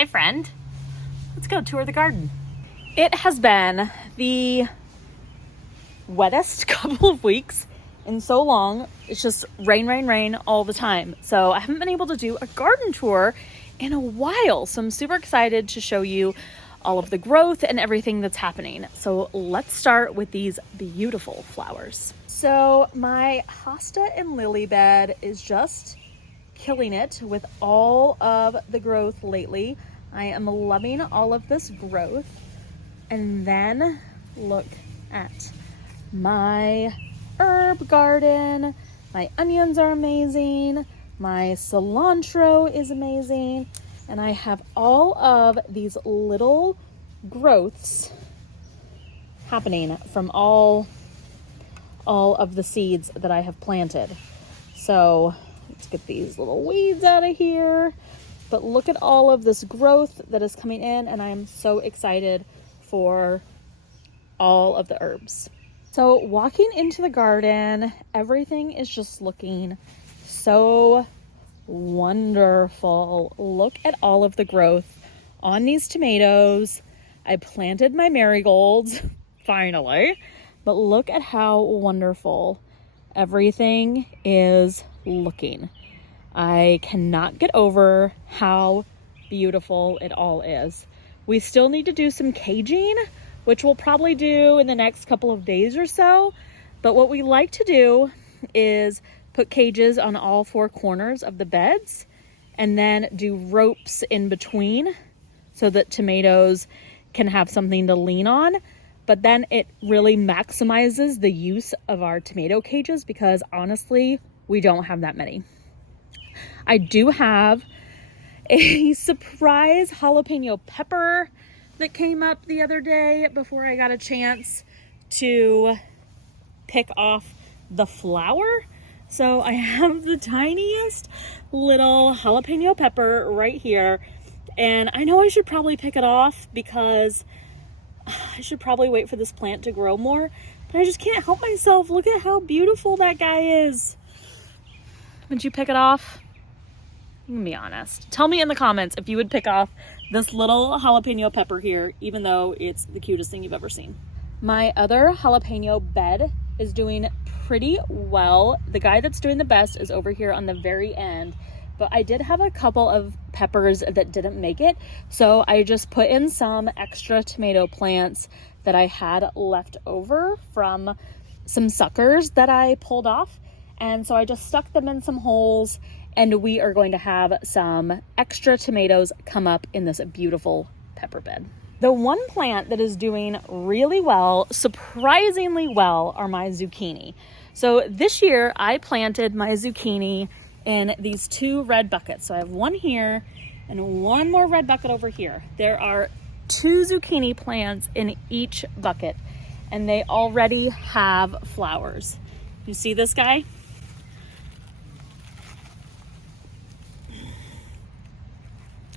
Hi, friend. Let's go tour the garden. It has been the wettest couple of weeks in so long. It's just rain, rain, rain all the time. So I haven't been able to do a garden tour in a while. So I'm super excited to show you all of the growth and everything that's happening. So let's start with these beautiful flowers. So my hosta and lily bed is just killing it with all of the growth lately. I am loving all of this growth. And then look at my herb garden. My onions are amazing. My cilantro is amazing. And I have all of these little growths happening from all of the seeds that I have planted. So let's get these little weeds out of here. But look at all of this growth that is coming in, and I'm so excited for all of the herbs. So walking into the garden, everything is just looking so wonderful. Look at all of the growth on these tomatoes. I planted my marigolds, finally, but look at how wonderful everything is looking. I cannot get over how beautiful it all is. We still need to do some caging, which we'll probably do in the next couple of days or so. But what we like to do is put cages on all four corners of the beds and then do ropes in between so that tomatoes can have something to lean on. But then it really maximizes the use of our tomato cages because honestly, we don't have that many. I do have a surprise jalapeno pepper that came up the other day before I got a chance to pick off the flower. So I have the tiniest little jalapeno pepper right here. And I know I should probably pick it off because I should probably wait for this plant to grow more. But I just can't help myself. Look at how beautiful that guy is. Would you pick it off? You can be honest. Tell me in the comments if you would pick off this little jalapeno pepper here, even though it's the cutest thing you've ever seen. My other jalapeno bed is doing pretty well. The guy that's doing the best is over here on the very end, but I did have a couple of peppers that didn't make it. So I just put in some extra tomato plants that I had left over from some suckers that I pulled off. And so I just stuck them in some holes, and we are going to have some extra tomatoes come up in this beautiful pepper bed. The one plant that is doing really well, surprisingly well, are my zucchini. So this year I planted my zucchini in these two red buckets. So I have one here and one more red bucket over here. There are 2 zucchini plants in each bucket, and they already have flowers. You see this guy?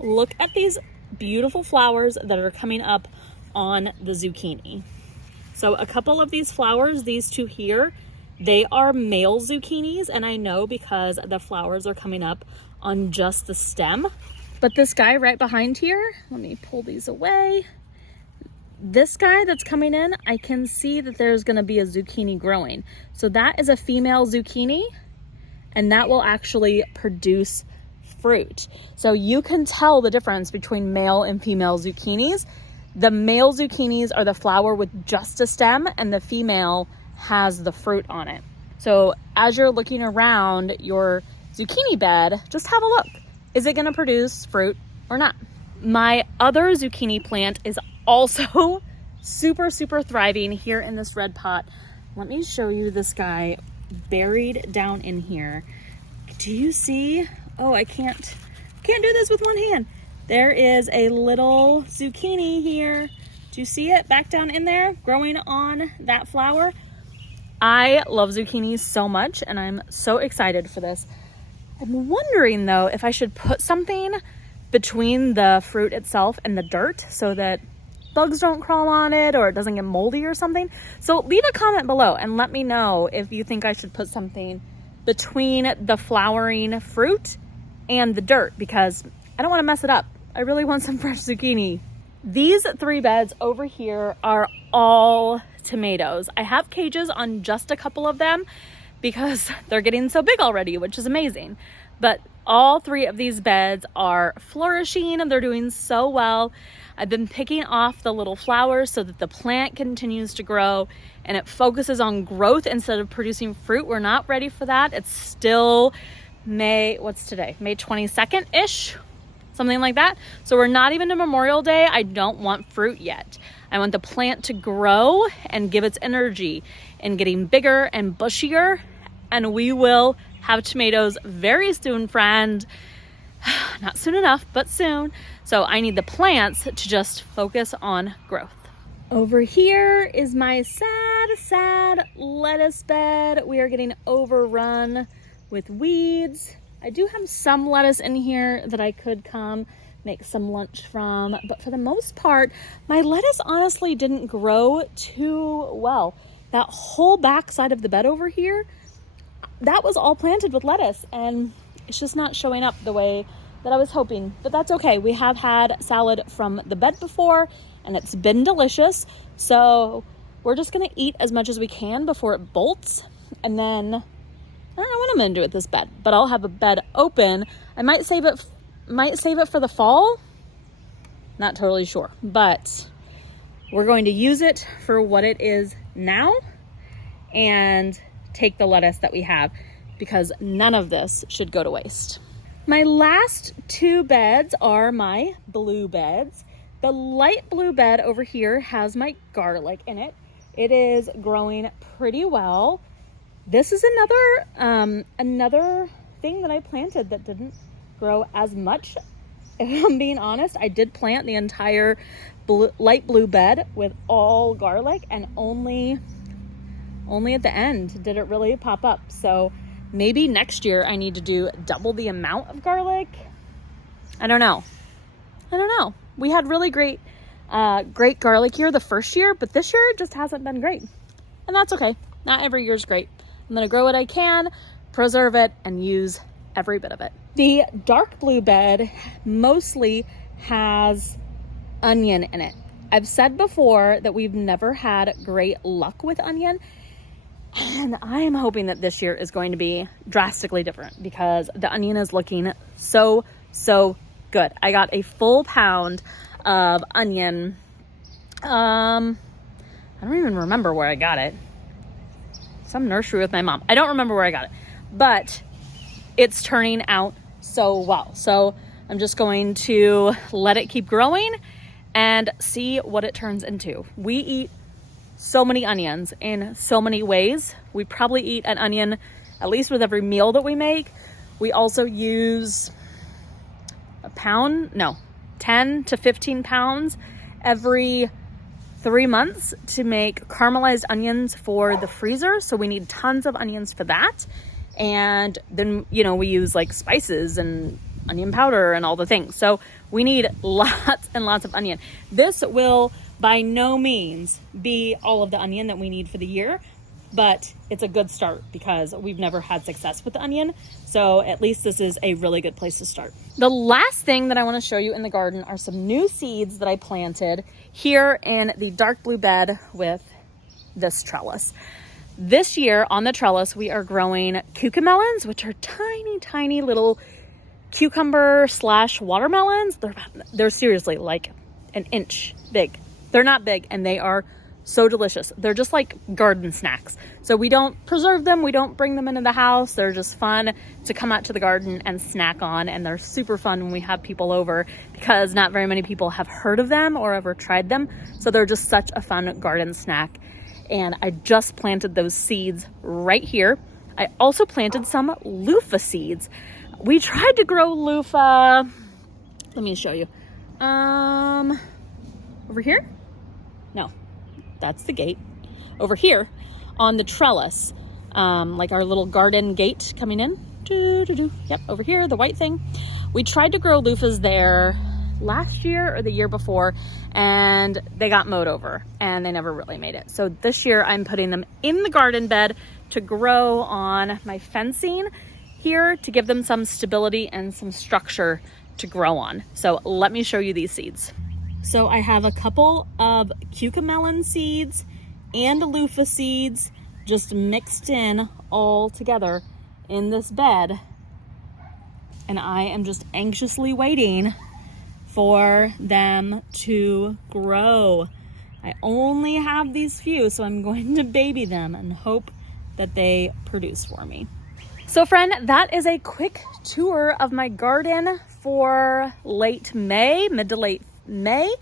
Look at these beautiful flowers that are coming up on the zucchini. So a couple of these flowers, these 2 here, they are male zucchinis, and I know because the flowers are coming up on just the stem. But this guy right behind here, let me pull these away. This guy that's coming in, I can see that there's going to be a zucchini growing. So that is a female zucchini, and that will actually produce fruit. So you can tell the difference between male and female zucchinis. The male zucchinis are the flower with just a stem, and the female has the fruit on it. So as you're looking around your zucchini bed, just have a look. Is it going to produce fruit or not? My other zucchini plant is also super thriving here in this red pot. Let me show you this guy buried down in here. Do you see? Oh, I can't do this with one hand. There is a little zucchini here. Do you see it back down in there growing on that flower? I love zucchinis so much, and I'm so excited for this. I'm wondering though if I should put something between the fruit itself and the dirt so that bugs don't crawl on it or it doesn't get moldy or something. So leave a comment below and let me know if you think I should put something between the flowering fruit and the dirt, because I don't want to mess it up. I really want some fresh zucchini. These 3 beds over here are all tomatoes. I have cages on just a couple of them because they're getting so big already, which is amazing. But all 3 of these beds are flourishing and they're doing so well. I've been picking off the little flowers so that the plant continues to grow and it focuses on growth instead of producing fruit. We're not ready for that. It's still what's today? May 22nd-ish, something like that. So we're not even to Memorial Day. I don't want fruit yet. I want the plant to grow and give its energy and getting bigger and bushier. And we will have tomatoes very soon, friend. Not soon enough, but soon. So I need the plants to just focus on growth. Over here is my sad lettuce bed. We are getting overrun with weeds. I do have some lettuce in here that I could come make some lunch from, but for the most part, my lettuce honestly didn't grow too well. That whole back side of the bed over here, that was all planted with lettuce, and it's just not showing up the way that I was hoping, but that's okay. We have had salad from the bed before, and it's been delicious, so we're just gonna eat as much as we can before it bolts, and then I don't know what I'm gonna do with this bed, but I'll have a bed open. I might save it for the fall. Not totally sure, but we're going to use it for what it is now and take the lettuce that we have because none of this should go to waste. My last 2 beds are my blue beds. The light blue bed over here has my garlic in it. It is growing pretty well. This is another thing that I planted that didn't grow as much. If I'm being honest, I did plant the entire light blue bed with all garlic, and only at the end did it really pop up. So maybe next year I need to do double the amount of garlic. I don't know. We had really great garlic here the first year, but this year it just hasn't been great. And that's okay. Not every year's great. I'm gonna grow what I can, preserve it, and use every bit of it. The dark blue bed mostly has onion in it. I've said before that we've never had great luck with onion, and I am hoping that this year is going to be drastically different because the onion is looking so good. I got a full pound of onion. I don't even remember where I got it. Some nursery with my mom. I don't remember where I got it, but it's turning out so well. So I'm just going to let it keep growing and see what it turns into. We eat so many onions in so many ways. We probably eat an onion at least with every meal that we make. We also use 10 to 15 pounds every 3 months to make caramelized onions for the freezer. So we need tons of onions for that. And then, we use like spices and onion powder and all the things. So we need lots and lots of onion. This will by no means be all of the onion that we need for the year, but it's a good start because we've never had success with the onion. So at least this is a really good place to start. The last thing that I want to show you in the garden are some new seeds that I planted here in the dark blue bed with this trellis. This year on the trellis, we are growing cucamelons, which are tiny little cucumber/watermelons. They're seriously like an inch big. They're not big, and they are so delicious. They're just like garden snacks. So we don't preserve them. We don't bring them into the house. They're just fun to come out to the garden and snack on. And they're super fun when we have people over because not very many people have heard of them or ever tried them. So they're just such a fun garden snack. And I just planted those seeds right here. I also planted some loofah seeds. We tried to grow loofah. Let me show you. Over here? No, that's the gate. Over here on the trellis, like our little garden gate coming in. Yep, over here, the white thing. We tried to grow loofahs there last year or the year before, and they got mowed over and they never really made it. So this year I'm putting them in the garden bed to grow on my fencing here to give them some stability and some structure to grow on. So let me show you these seeds. So I have a couple of cucamelon seeds and loofah seeds just mixed in all together in this bed. And I am just anxiously waiting for them to grow. I only have these few, so I'm going to baby them and hope that they produce for me. So friend, that is a quick tour of my garden for late May, mid to late May,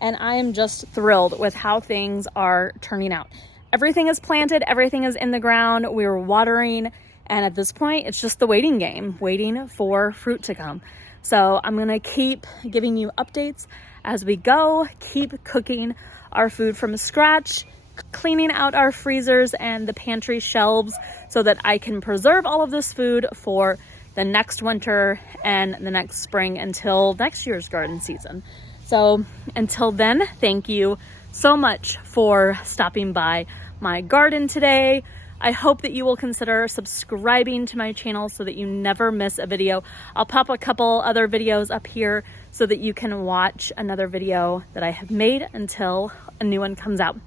and I am just thrilled with how things are turning out. Everything is planted, everything is in the ground, we're watering, and at this point, it's just the waiting game, waiting for fruit to come. So I'm gonna keep giving you updates as we go, keep cooking our food from scratch, cleaning out our freezers and the pantry shelves so that I can preserve all of this food for the next winter and the next spring until next year's garden season. So until then, thank you so much for stopping by my garden today. I hope that you will consider subscribing to my channel so that you never miss a video. I'll pop a couple other videos up here so that you can watch another video that I have made until a new one comes out.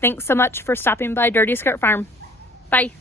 Thanks so much for stopping by Dirty Skirt Farm. Bye.